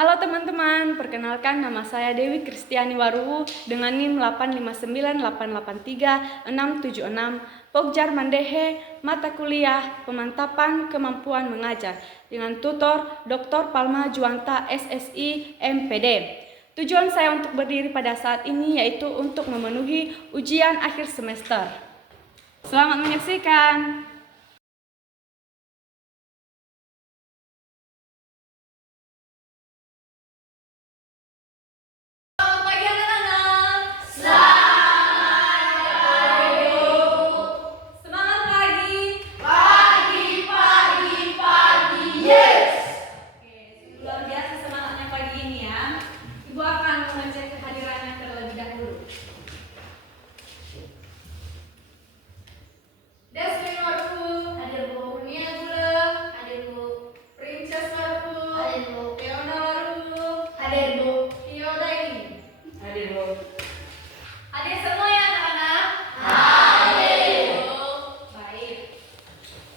Halo teman-teman, perkenalkan nama saya Dewi Kristiani Waruwu dengan NIM 859883676 Pokjar Mandehe, mata kuliah Pemantapan Kemampuan Mengajar dengan tutor Dr. Palma Juwanta SSI MPD. Tujuan saya untuk berdiri pada saat ini yaitu untuk memenuhi ujian akhir semester. Selamat menyaksikan. Hadir semua ya anak-anak? Hadir. Baik.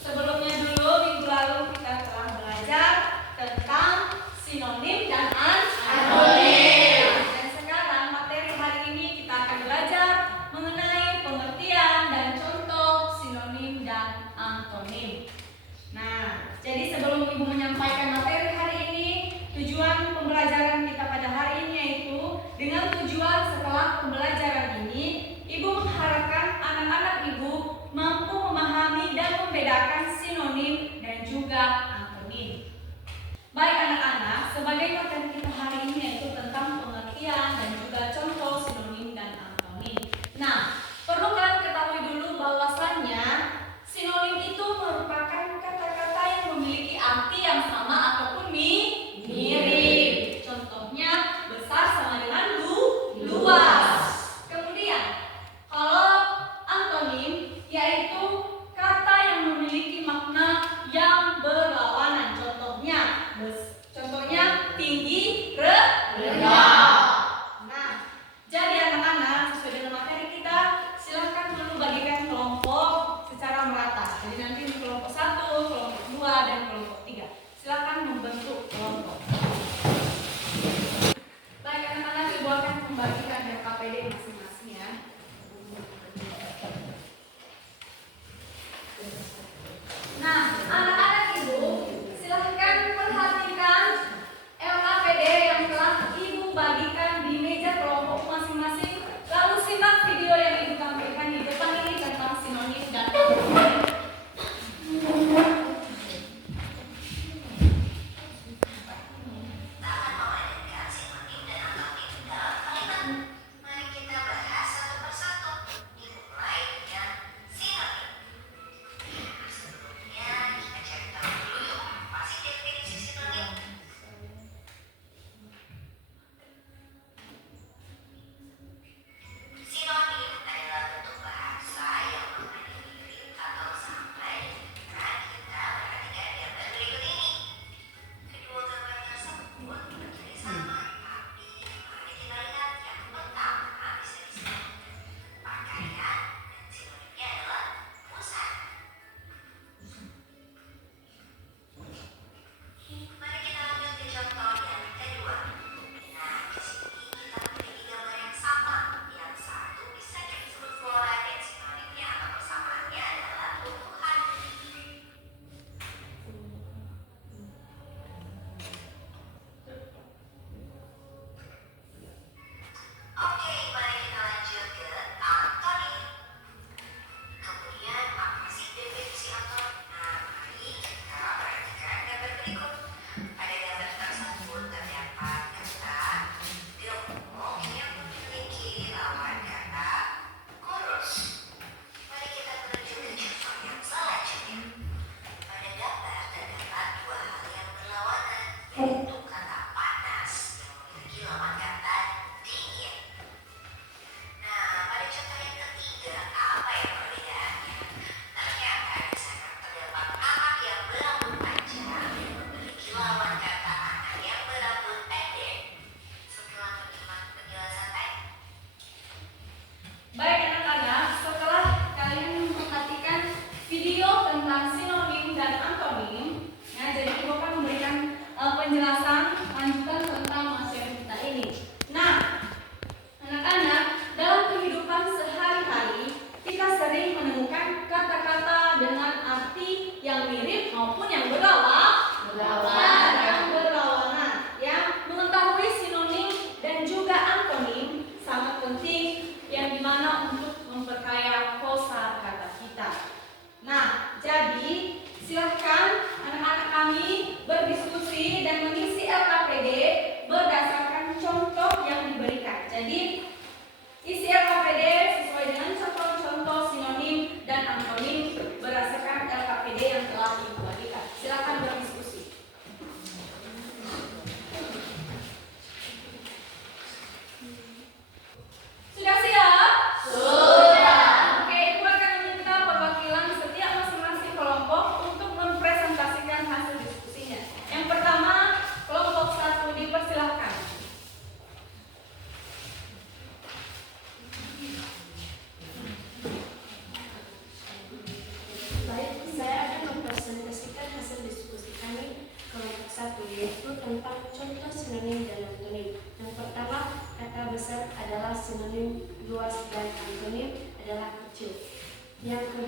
Sebelumnya dulu minggu lalu kita telah belajar tentang sinonim dan anonim. Dan sekarang materi hari ini kita akan belajar mengenai pengertian dan contoh sinonim dan antonim. Nah, jadi sebelum Ibu menyampaikan materi hari ini, tujuan pembelajaran kita pada hari ini yaitu dengan tujuan setelah pembelajaran ini, Ibu mengharapkan anak-anak Ibu mampu memahami dan membedakan sinonim dan juga antonim. Baik anak-anak, sebagai materi kita hari ini yaitu tentang pengertian dan juga contoh sinonim dan antonim. Nah, perlu kalian ketahui dulu bahwasannya sinonim itu merupakan kata-kata yang memiliki arti yang sama ataupun mirip. Contohnya besar sama dengan luas. Kemudian, kalau antonim yaitu kata yang memiliki makna yang berlawanan. Contohnya tinggi, rendah. Nah, jadi anak-anak sesuai dengan materi kita, silahkan dulu bagikan kelompok secara merata. Jadi nanti kelompok 1, kelompok 2, dan kelompok 3. Silahkan membentuk kelompok. Baik anak-anak, Ibu akan membagikan KPD masing-masing ya. Nah, anak-anak Ibu, silahkan perhatikan LKPD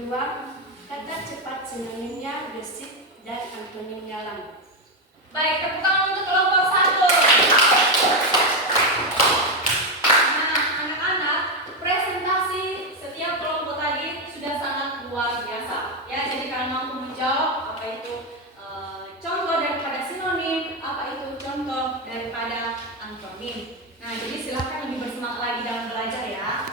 kedua, kata cepat sinonimnya gesit dan antonimnya lambat. Baik, tepuk tangan untuk kelompok 1. Nah, anak-anak, presentasi setiap kelompok tadi sudah sangat luar biasa. Ya, jadi kalian mampu menjawab apa itu contoh daripada sinonim, apa itu contoh daripada antonim. Nah, jadi silakan lebih bersemangat lagi dalam belajar ya.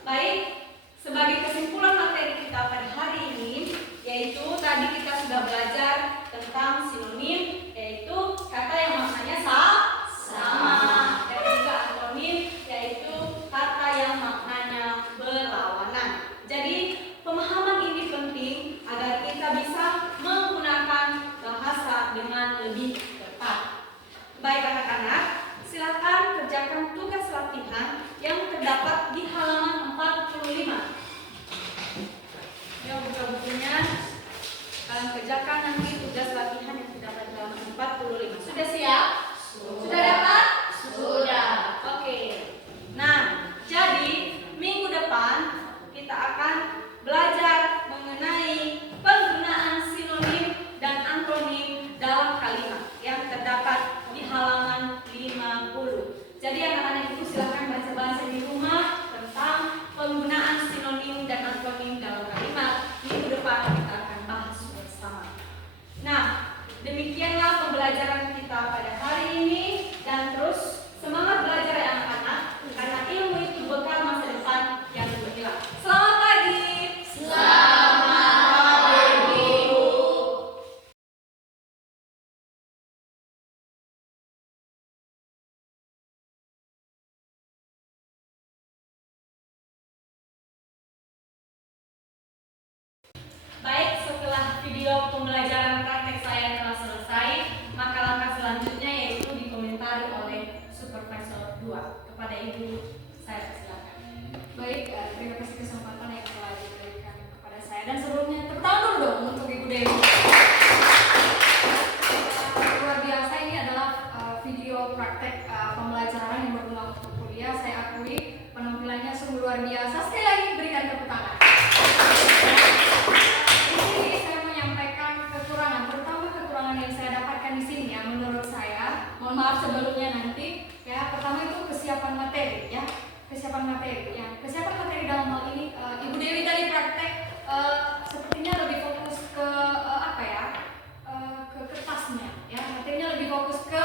Baik, sebagai kesimpulan materi kita pada hari ini, yaitu tadi kita sudah belajar tentang sinonim, yaitu kata yang maknanya sama, dan juga antonim, yaitu kata yang maknanya berlawanan. Jadi pemahaman ini penting agar kita bisa menggunakan bahasa dengan lebih tepat. Baik anak-anak, silakan kerjakan tugas latihan yang terdapat di halaman 45. Ya, buka bukunya. Kalian kerjakan nanti tugas latihan yang terdapat di halaman 45. Sudah siap? Sudah dapat? Sudah. Oke. Nah, jadi minggu depan kita akan belajar mengenai penggunaan sinonim dan antonim dalam kalimat yang terdapat di halaman 50. Jadi anak-anak ibu silahkan baca-baca di rumah tentang penggunaan sinonim dan antonim dalam kalimat. Minggu depan kita akan bahas bersama. Nah, demikianlah pembelajaran kita pada hari ini, dan terus semangat belajar ya anak-anak, karena ilmu itu bekal masa depan yang gemilang. Selamat pagi. Selamat pagi. Baik, setelah video pembelajaran praktek saya telah selesai, maka langkah selanjutnya yaitu dikomentari oleh Supervisor 2. Kepada Ibu, saya persilakan. Baik, terima kasih kesempatan yang telah diberikan kepada saya. Dan sebelumnya tepuk tangan dulu dong untuk Ibu Dewi. Luar biasa, ini adalah video praktek pembelajaran yang berulang untuk kuliah. Saya akui penampilannya sungguh luar biasa. Sekali lagi berikan tepuk tangan. Di sini saya menyampaikan kekurangan, terutama kekurangan yang saya dapatkan di sini ya, menurut saya. Mohon maaf sebelumnya nanti. Ya, pertama itu kesiapan materi ya. Kesiapan materi ya. Kesiapan materi dalam hal ini Ibu Dewi tadi praktek sepertinya lebih fokus ke apa ya? Ke kertasnya ya. Materinya lebih fokus ke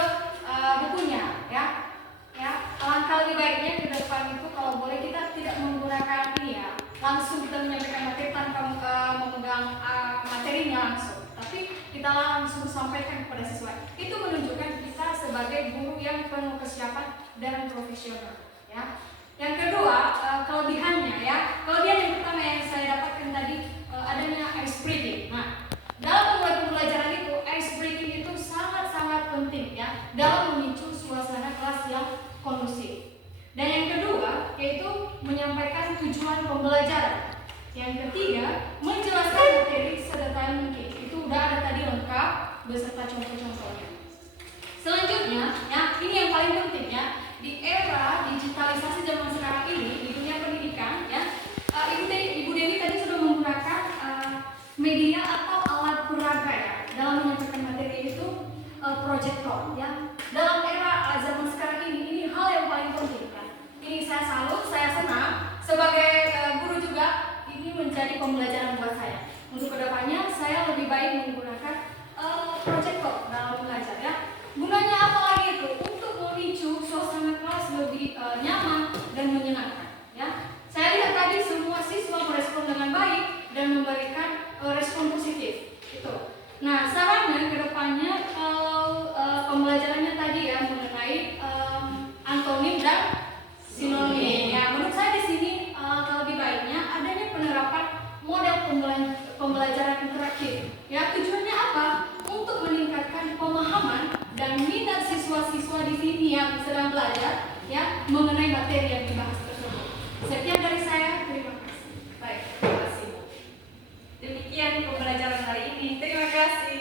bukunya ya. Ya, alangkah lebih baiknya ke depan itu kalau boleh kita tidak menggunakan ini ya. Langsung kita menyampaikan materi tanpa memegang materinya langsung. Tapi kita langsung sampaikan kepada siswa. Itu menunjukkan kita sebagai guru yang penuh kesiapan dan profesional ya. Yang kedua, kelebihannya ya. Kelebihan yang pertama yang saya dapatkan tadi adanya ice breaking. Nah, dalam memulai pembelajaran itu ice breaking itu sangat-sangat penting ya dalam memicu suasana kelas yang kondusif. Dan yang kedua yaitu menyampaikan tujuan pembelajaran. Yang ketiga, menjelaskan materi sedetail mungkin. Itu udah ada tadi lengkap beserta contoh-contohnya. Selanjutnya, ya ini yang paling penting ya, di era digitalisasi zaman sekarang ini di dunia pendidikan ya, Ibu Dewi tadi sudah menggunakan media atau alat peraga ya dalam menyampaikan materi itu proyektor ya. Dalam era zaman sekarang ini hal yang paling penting kan. Ini saya salut, saya senang sebagai guru juga ini menjadi pembelajaran buat saya. Untuk kedepannya saya lebih baik menggunakan proyektor dalam belajar ya. Gunanya apa lagi itu? Untuk memicu suasana kelas lebih nyaman dan menyenangkan ya. Saya lihat tadi semua siswa merespon dengan baik dan memberikan respon positif itu. Nah, sarannya kedepannya pembelajarannya tadi ya mengenai antonim dan sinonim. Ya, menurut saya di sini lebih baiknya adanya penerapan model pembelajaran interaktif. Ya, tujuannya apa? Untuk meningkatkan pemahaman dan minat siswa-siswa di sini yang sedang belajar ya mengenai materi yang dibahas tersebut. Sekian dari saya, terima kasih. Baik, terima kasih. Demikian pembelajaran hari ini. Terima kasih.